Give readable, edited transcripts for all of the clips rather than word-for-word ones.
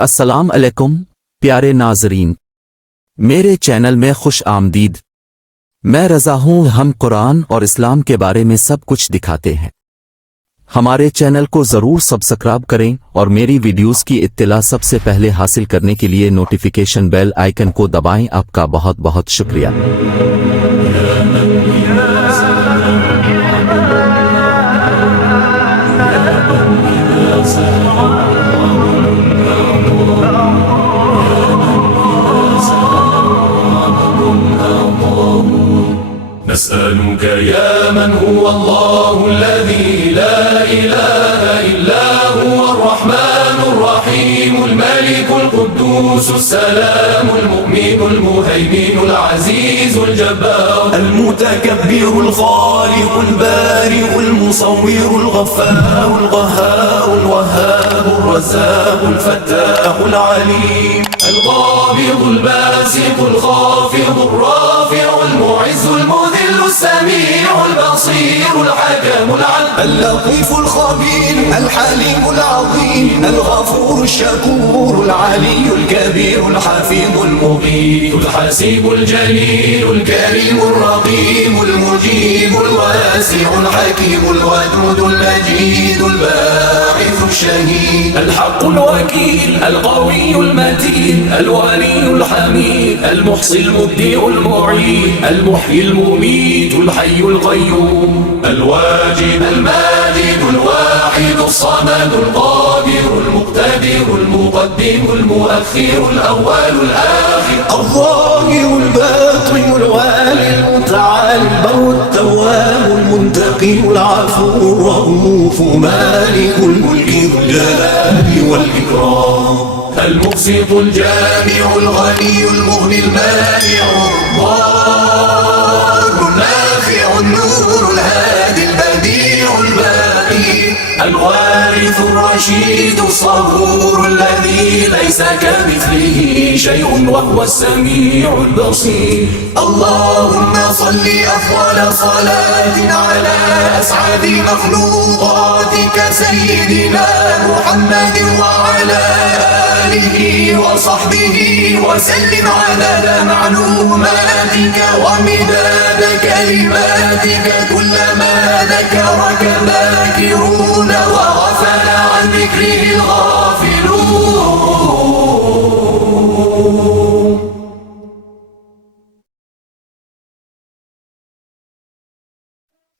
अस्सलाम अलैकुम प्यारे नाजरीन, मेरे चैनल में खुश आमदीद। मैं रज़ा हूँ। हम कुरान और इस्लाम के बारे में सब कुछ दिखाते हैं। हमारे चैनल को ज़रूर सब्सक्राइब करें और मेरी वीडियोस की इत्तला सबसे पहले हासिल करने के लिए नोटिफिकेशन बेल आइकन को दबाएं। आपका बहुत बहुत शुक्रिया। نسألك يا من هو الله الذي لا إله إلا هو الرحمن الرحيم الملك القدوس السلام المؤمن المهيمن العزيز الجبار المتكبر الخالق البارئ المصور الغفار القهار الوهاب الرزاق الفتاح العليم القابض الباسط الخافض الرافع المعز المذل السميع البصير الحكم العدل اللطيف الخبير الحليم العظيم الغفور الشكور العلي الكبير الحفيظ المغيث الحسيب الجليل الكريم الرقيب المجيب الواسع الحكيم الودود المجيد الباعث الشهيد الحق الوكيل القوي المتين الولي الحميد المحصي المبدئ المعيد المحيي المميت الحي القيوم الواجد الماجد الواحد الصمد القادر المقتدر المقدم المؤخر الأول الآخر الظاهر الباطن الوالي المتعال البر التواب المنتقم العفو الرؤوف مالك الملك ذو الجلال والإكرام المقسط الجامع الغني المغني المانع الضار النافع النور الهادي البديع الباقي الوارث الرشيد الصبور الذي ليس كمثله شيء وهو السميع البصير اللهم صل أفضل صلاة على أسعد مخلوقاتك سيدنا محمد وعلى آله وصحبه وسلم عدد معلوماتك ومداد كلماتك كلما ذكرك الذاكرون وغفل عن ذكره الغافلون.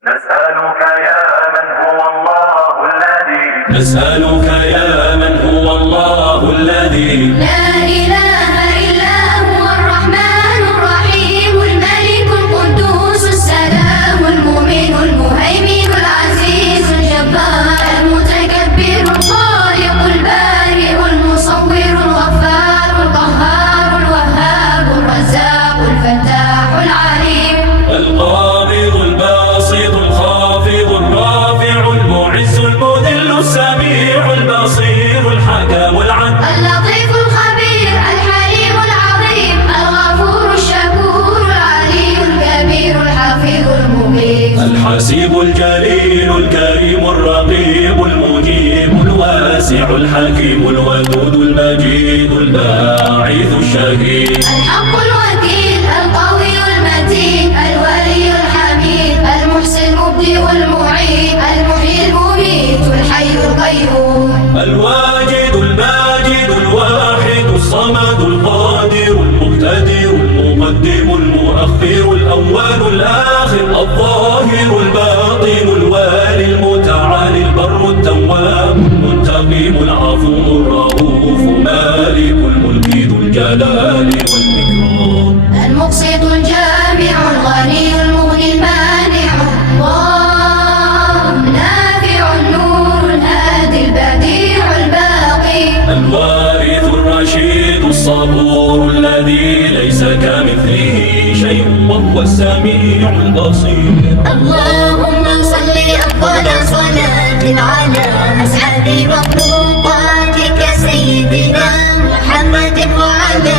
نسألك يا من هو الله الذي نسألك يا من هو الله الذي لا إله إلا هو الرحمن الرحيم الملك القدوس السلام المؤمن المهيمن العزيز الجبار المتكبر الخالق البارئ المصور الغفار القهار الوهاب الرزاق الفتاح العليم القابض الباسط الخافض الرافع المعز المذل السميع البصير الحكم العدل اللطيف الخبير الحليم العظيم الغفور الشكور العلي الكبير الحفيظ المغيث الحسيب الجليل الكريم الرقيب المجيب الواسع الحكيم الودود المجيد الباعث الشهيد الحق الوكيل القوي المتين الولي الحميد المحسن المبدئ المعيد المحيي المميت الحي القيوم الواجد الماجد الواحد الصمد القادر المقتدر المقدم المؤخر الأول الآخر الظاهر الباطن الوالي المتعالي البر التواب المنتقم العفو الرؤوف مالك الملك ذو الجلال والإكرام المقسط الجامع الغني المغني المانع الله نافع النور الهادي البديع الباقي الوارث الرشيد الصبور الذي ليس كمثله شيء وهو السميع البصير اللهم صل أفضل صلاة على أسعد مخلوقاتك سيدنا محمد وعلى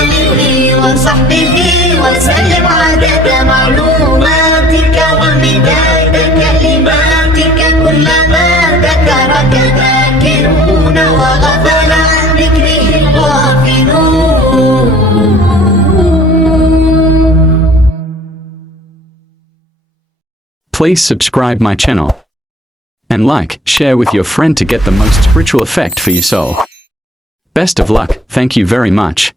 آله وصحبه وسلم عدد معلوماتك ومداد كلماتك كلما ذكرك ذاكرون وغفل عن ذكر please subscribe my channel. And like, share with your friend to get the most spiritual effect for your soul. Best of luck, thank you very much.